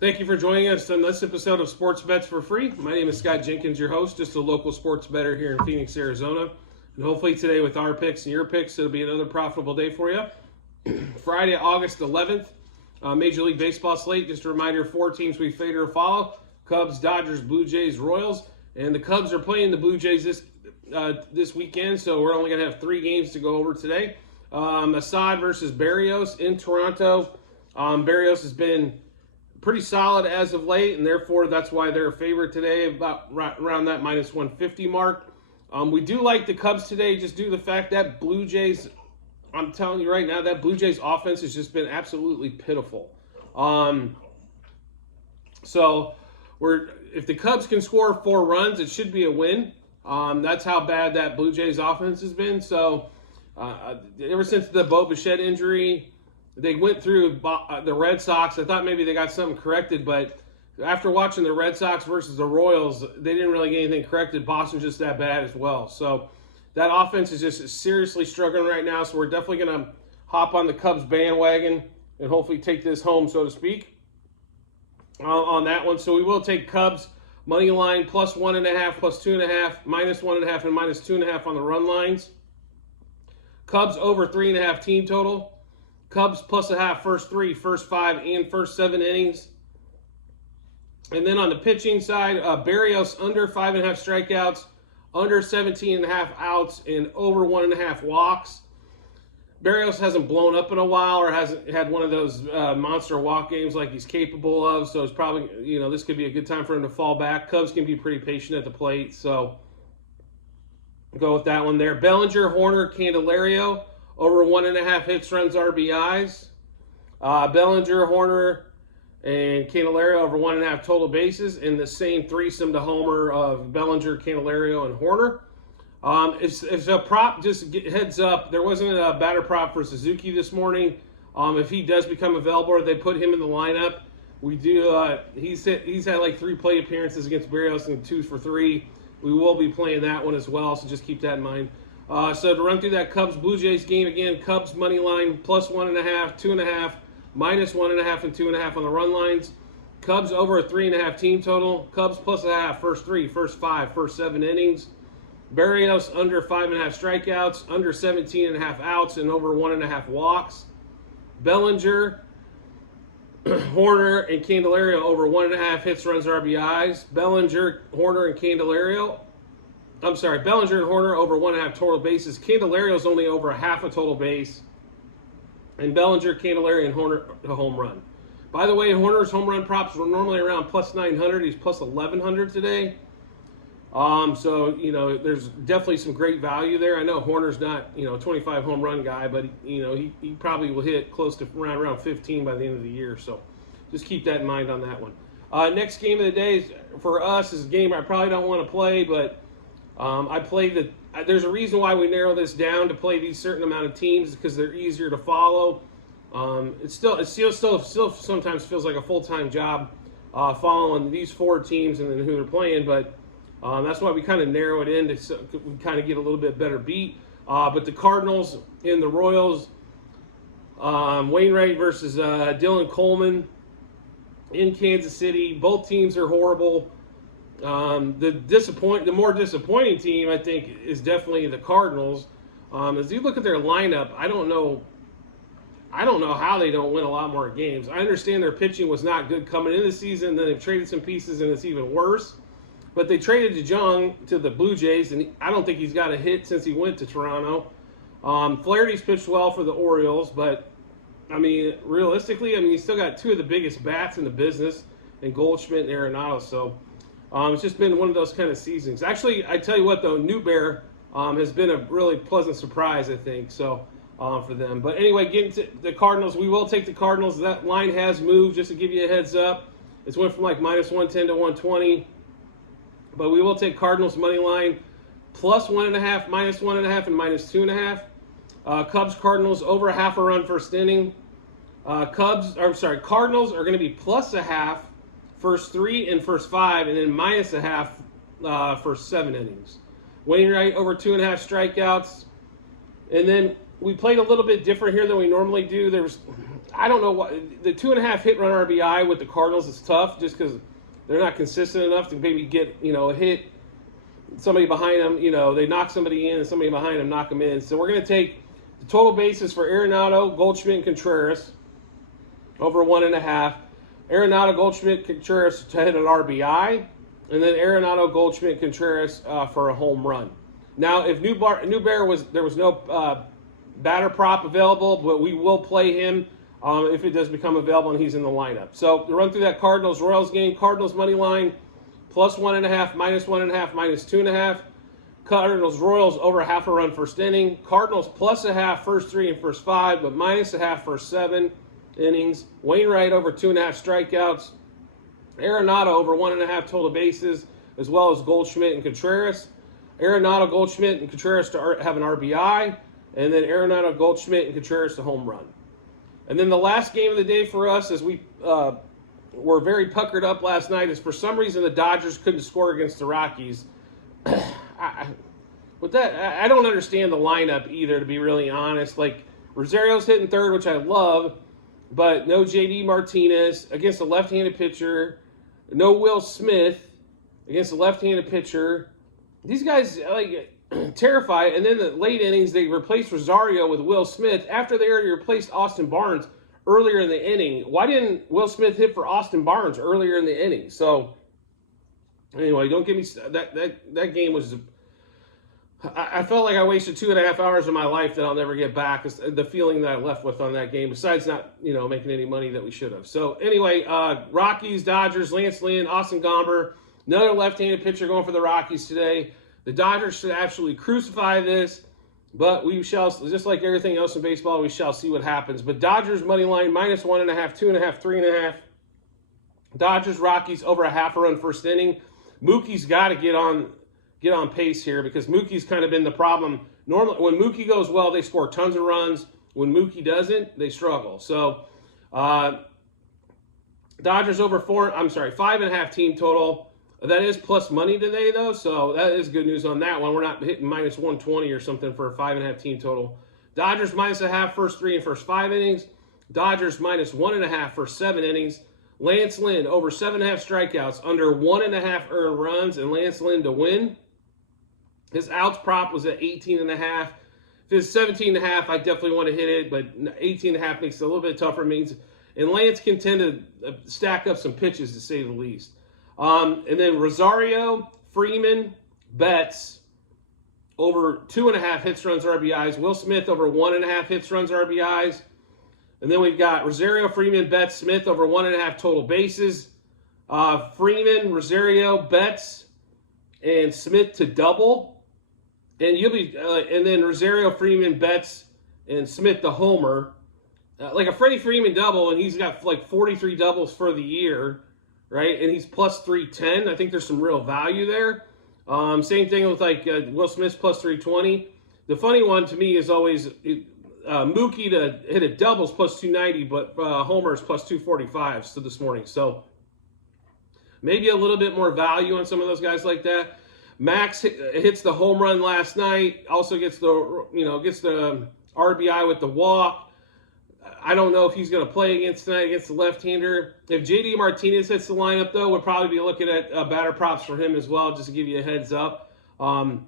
Thank you for joining us on this episode of Sports Bets for Free. My name is Scott Jenkins, your host, just a local sports bettor here in Phoenix, Arizona. And hopefully today with our picks and your picks, it'll be another profitable day for you. Friday, August 11th, Major League Baseball slate. Just a reminder, 4 teams we fade or follow: Cubs, Dodgers, Blue Jays, Royals. And the Cubs are playing the Blue Jays this weekend, so we're only going to have 3 games to go over today. Assad versus Berrios in Toronto. Berrios has been pretty solid as of late, and therefore that's why they're a favorite today, about right around that minus 150 mark. We do like the Cubs today, just due to the fact that Blue Jays, I'm telling you right now, that Blue Jays offense has just been absolutely pitiful. So if the Cubs can score 4 runs, it should be a win. That's how bad that Blue Jays offense has been. So ever since the Bo Bichette injury, they went through the Red Sox. I thought maybe they got something corrected, but after watching the Red Sox versus the Royals, they didn't really get anything corrected. Boston's just that bad as well. So that offense is just seriously struggling right now. So we're definitely going to hop on the Cubs bandwagon and hopefully take this home, so to speak, on that one. So we will take Cubs money line plus 1.5, plus 2.5, minus 1.5, and minus 2.5 on the run lines. Cubs over 3.5 team total. Cubs plus a half, first 3, first 5, and first 7 innings. And then on the pitching side, Berrios under 5.5 strikeouts, under 17.5 outs, and over 1.5 walks. Berrios hasn't blown up in a while, or hasn't had one of those monster walk games like he's capable of. So it's probably, this could be a good time for him to fall back. Cubs can be pretty patient at the plate, so go with that one there. Bellinger, Horner, Candelario. Over 1.5 hits, runs, RBIs. Bellinger, Horner, and Candelario over 1.5 total bases, and the same threesome to homer of Bellinger, Candelario, and Horner. If a prop, just heads up, there wasn't a batter prop for Suzuki this morning. If he does become available, or they put him in the lineup, we do. He's had like 3 plate appearances against Berrios and 2 for 3. We will be playing that one as well, so just keep that in mind. So to run through that Cubs-Blue Jays game again, Cubs money line plus 1.5, 2.5, minus 1.5, and 2.5 on the run lines. Cubs over a 3.5 team total. Cubs plus a half, first 3, first 5, first 7 innings. Berrios under 5.5 strikeouts, under 17.5 outs, and over 1.5 walks. Bellinger, Horner, and Candelario over 1.5 hits, runs, RBIs. Bellinger, Horner, and Candelario. Bellinger and Horner over 1.5 total bases. Candelario's only over a half a total base. And Bellinger, Candelario, and Horner a home run. By the way, Horner's home run props were normally around plus 900. He's plus 1,100 today. So, there's definitely some great value there. I know Horner's not, a 25 home run guy, but, he probably will hit close to around 15 by the end of the year. So just keep that in mind on that one. Next game of the day for us is a game I probably don't want to play, but there's a reason why we narrow this down to play these certain amount of teams, because they're easier to follow. It still sometimes feels like a full-time job following these 4 teams and then who they're playing, but that's why we kind of narrow it in so we kind of get a little bit better beat. But the Cardinals and the Royals, Wainwright versus Dylan Coleman in Kansas City. Both teams are horrible. The more disappointing team, I think, is definitely the Cardinals. As you look at their lineup, I don't know how they don't win a lot more games. I understand their pitching was not good coming into the season. Then they've traded some pieces, and it's even worse. But they traded DeJong to the Blue Jays, and I don't think he's got a hit since he went to Toronto. Flaherty's pitched well for the Orioles, but, realistically, he's still got 2 of the biggest bats in the business, in Goldschmidt and Arenado. So it's just been one of those kind of seasons. Actually, I tell you what, though, New Bear has been a really pleasant surprise, I think, so for them. But anyway, getting to the Cardinals, we will take the Cardinals. That line has moved, just to give you a heads up. It's went from like minus 110 to 120. But we will take Cardinals money line plus 1.5, minus 1.5, and minus 2.5. Cubs, Cardinals over a half a run first inning. Cardinals are going to be plus a half, first 3 and first 5, and then minus a half first 7 innings. Wainwright over 2.5 strikeouts. And then we played a little bit different here than we normally do. I don't know what the 2.5 hit run RBI with the Cardinals is tough just because they're not consistent enough to maybe get a hit. Somebody behind them, they knock somebody in, and somebody behind them knock them in. So we're going to take the total bases for Arenado, Goldschmidt, and Contreras over 1.5. Arenado, Goldschmidt, Contreras to hit an RBI, and then Arenado, Goldschmidt, Contreras for a home run. Now, if there was no batter prop available, but we will play him if it does become available and he's in the lineup. So to run through that Cardinals-Royals game, Cardinals money line plus 1.5, minus 1.5, minus 2.5. Cardinals-Royals over 0.5 run first inning. Cardinals plus 0.5 first 3 and first 5, but minus 0.5 first 7 innings. Wainwright over 2.5 strikeouts. Arenado over 1.5 total bases, as well as Goldschmidt and Contreras. Arenado, Goldschmidt, and Contreras to have an RBI, and then Arenado, Goldschmidt, and Contreras to home run. And then the last game of the day for us, as we were very puckered up last night, is for some reason the Dodgers couldn't score against the Rockies. I don't understand the lineup either, to be really honest. Like, Rosario's hitting third, which I love, but no JD Martinez against a left-handed pitcher. No Will Smith against a left-handed pitcher. These guys, terrified. And then the late innings, they replaced Rosario with Will Smith after they already replaced Austin Barnes earlier in the inning. Why didn't Will Smith hit for Austin Barnes earlier in the inning? So, anyway, don't give me that game was. I felt like I wasted 2.5 hours of my life that I'll never get back. The feeling that I left with on that game, besides not making any money that we should have. So anyway, Rockies, Dodgers, Lance Lynn, Austin Gomber, another left-handed pitcher going for the Rockies today. The Dodgers should absolutely crucify this, but we shall, just like everything else in baseball, we shall see what happens. But Dodgers money line minus 1.5, 2.5, 3.5. Dodgers, Rockies over 0.5 run first inning. Mookie's got to get on pace here because Mookie's kind of been the problem. Normally, when Mookie goes well, they score tons of runs. When Mookie doesn't, they struggle. So, Dodgers over 5.5 team total. That is plus money today, though, so that is good news on that one. We're not hitting minus 120 or something for a 5.5 team total. Dodgers minus 0.5 first 3 and first 5 innings. Dodgers minus 1.5 first 7 innings. Lance Lynn over 7.5 strikeouts, under 1.5 earned runs, and Lance Lynn to win. His outs prop was at 18.5. If it's 17.5, I definitely want to hit it, but 18.5 makes it a little bit tougher. And Lance can tend to stack up some pitches, to say the least. And then Rosario, Freeman, Betts over 2.5 hits, runs, RBIs. Will Smith over 1.5 hits, runs, RBIs. And then we've got Rosario, Freeman, Betts, Smith over 1.5 total bases. Freeman, Rosario, Betts, and Smith to double. And and then Rosario, Freeman, Betts, and Smith to homer. Like a Freddie Freeman double, and he's got like 43 doubles for the year, right? And he's plus 310. I think there's some real value there. Same thing with Will Smith's plus 320. The funny one to me is always Mookie to hit a doubles plus 290, but homer is plus 245 this morning. So maybe a little bit more value on some of those guys like that. Max hits the home run last night. Also gets the RBI with the walk. I don't know if he's going to play tonight against the left-hander. If JD Martinez hits the lineup, though, we'll probably be looking at batter props for him as well, just to give you a heads up on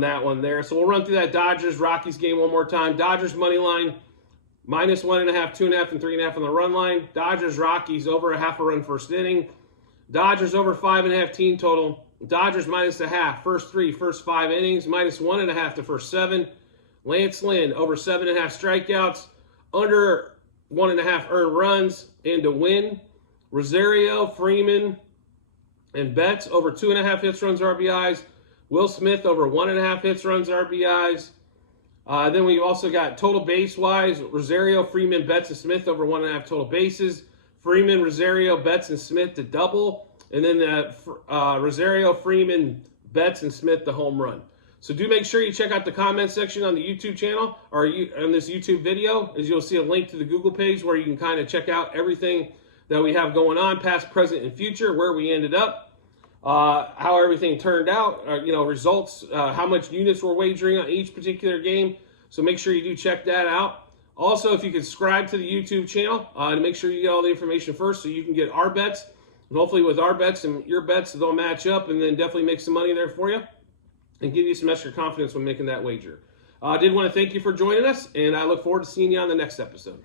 that one there. So we'll run through that Dodgers-Rockies game one more time. Dodgers money line minus 1.5, 2.5, and 3.5 on the run line. Dodgers-Rockies over 0.5 run first inning. Dodgers over 5.5 team total. Dodgers minus 0.5 first 3, first 5 innings. Minus 1.5 to first 7. Lance Lynn over 7.5 strikeouts. Under 1.5 earned runs and to win. Rosario, Freeman, and Betts over 2.5 hits, runs, RBIs. Will Smith over 1.5 hits, runs, RBIs. Then we've also got total base-wise, Rosario, Freeman, Betts, and Smith over 1.5 total bases. Freeman, Rosario, Betts, and Smith to double. And then Rosario, Freeman, Betts, and Smith the home run. So do make sure you check out the comment section on the YouTube channel or on this YouTube video, as you'll see a link to the Google page where you can kind of check out everything that we have going on, past, present, and future, where we ended up, how everything turned out, results, how much units we're wagering on each particular game. So make sure you do check that out. Also, if you could subscribe to the YouTube channel to make sure you get all the information first so you can get our bets. And hopefully with our bets and your bets, they'll match up and then definitely make some money there for you and give you some extra confidence when making that wager. I did want to thank you for joining us, and I look forward to seeing you on the next episode.